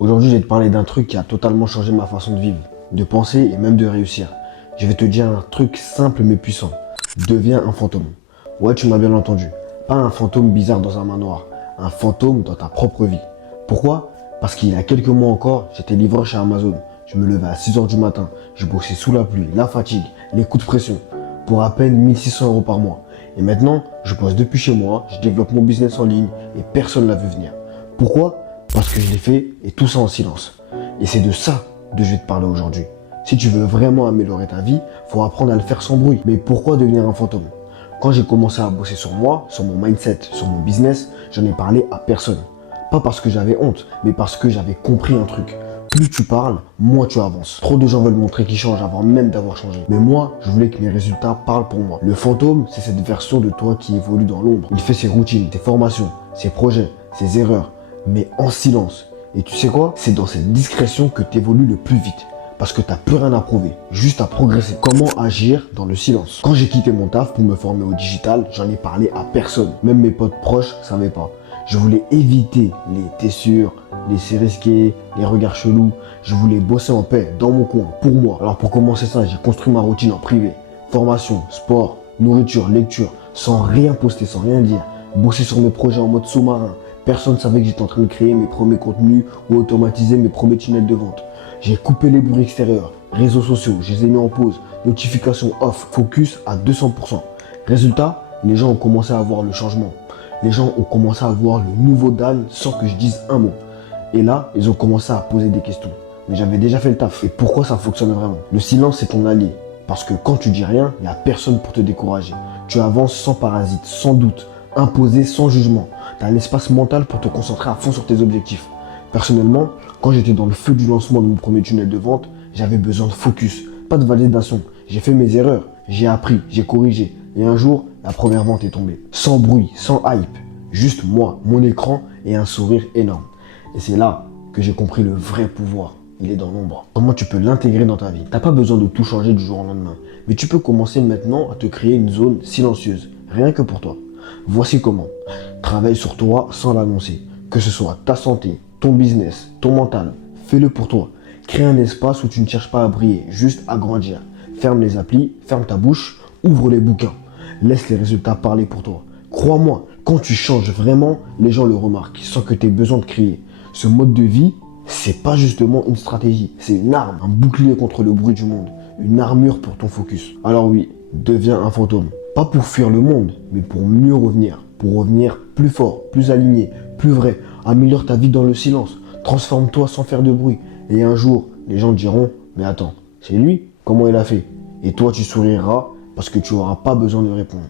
Aujourd'hui, je vais te parler d'un truc qui a totalement changé ma façon de vivre, de penser et même de réussir. Je vais te dire un truc simple mais puissant. Deviens un fantôme. Ouais, tu m'as bien entendu. Pas un fantôme bizarre dans un manoir. Un fantôme dans ta propre vie. Pourquoi? Parce qu'il y a quelques mois encore, j'étais livreur chez Amazon. Je me levais à 6 h du matin. Je bossais sous la pluie, la fatigue, les coups de pression. Pour à peine 1600 € par mois. Et maintenant, je bosse depuis chez moi, je développe mon business en ligne et personne ne l'a vu venir. Pourquoi? Parce que je l'ai fait et tout ça en silence. Et c'est de ça que je vais te parler aujourd'hui. Si tu veux vraiment améliorer ta vie, faut apprendre à le faire sans bruit. Mais pourquoi devenir un fantôme? Quand j'ai commencé à bosser sur moi, sur mon mindset, sur mon business, j'en ai parlé à personne. Pas parce que j'avais honte, mais parce que j'avais compris un truc. Plus tu parles, moins tu avances. Trop de gens veulent montrer qu'ils changent avant même d'avoir changé. Mais moi, je voulais que mes résultats parlent pour moi. Le fantôme, c'est cette version de toi qui évolue dans l'ombre. Il fait ses routines, ses formations, ses projets, ses erreurs, mais en silence. Et tu sais quoi? C'est dans cette discrétion que tu évolues le plus vite. Parce que tu n'as plus rien à prouver, juste à progresser. Comment agir dans le silence? Quand j'ai quitté mon taf pour me former au digital, j'en ai parlé à personne. Même mes potes proches ne savaient pas. Je voulais éviter les t'es sûr, les c'est risqué, les regards chelous. Je voulais bosser en paix, dans mon coin, pour moi. Alors pour commencer ça, j'ai construit ma routine en privé. Formation, sport, nourriture, lecture, sans rien poster, sans rien dire. Bosser sur mes projets en mode sous-marin. Personne ne savait que j'étais en train de créer mes premiers contenus ou automatiser mes premiers tunnels de vente. J'ai coupé les bruits extérieurs, réseaux sociaux, je les ai mis en pause, notifications off, focus à 200%. Résultat, les gens ont commencé à voir le changement. Les gens ont commencé à voir le nouveau Dan sans que je dise un mot. Et là, ils ont commencé à poser des questions. Mais j'avais déjà fait le taf. Et pourquoi ça fonctionne vraiment? Le silence, c'est ton allié. Parce que quand tu dis rien, il n'y a personne pour te décourager. Tu avances sans parasite, sans doute, imposé sans jugement. Tu as l'espace mental pour te concentrer à fond sur tes objectifs. Personnellement, quand j'étais dans le feu du lancement de mon premier tunnel de vente, j'avais besoin de focus, pas de validation. J'ai fait mes erreurs, j'ai appris, j'ai corrigé. Et un jour, la première vente est tombée. Sans bruit, sans hype. Juste moi, mon écran et un sourire énorme. Et c'est là que j'ai compris le vrai pouvoir. Il est dans l'ombre. Comment tu peux l'intégrer dans ta vie? T'as pas besoin de tout changer du jour au lendemain. Mais tu peux commencer maintenant à te créer une zone silencieuse. Rien que pour toi. Voici comment. Travaille sur toi sans l'annoncer. Que ce soit ta santé, ton business, ton mental, fais-le pour toi. Crée un espace où tu ne cherches pas à briller, juste à grandir. Ferme les applis, ferme ta bouche, ouvre les bouquins. Laisse les résultats parler pour toi. Crois-moi, quand tu changes vraiment, les gens le remarquent sans que tu aies besoin de crier. Ce mode de vie, c'est pas justement une stratégie, c'est une arme, un bouclier contre le bruit du monde, une armure pour ton focus. Alors oui, deviens un fantôme. Pas pour fuir le monde, mais pour mieux revenir. Pour revenir plus fort, plus aligné, plus vrai. Améliore ta vie dans le silence. Transforme-toi sans faire de bruit. Et un jour, les gens diront, mais attends, c'est lui? Comment il a fait? Et toi, tu souriras parce que tu n'auras pas besoin de répondre.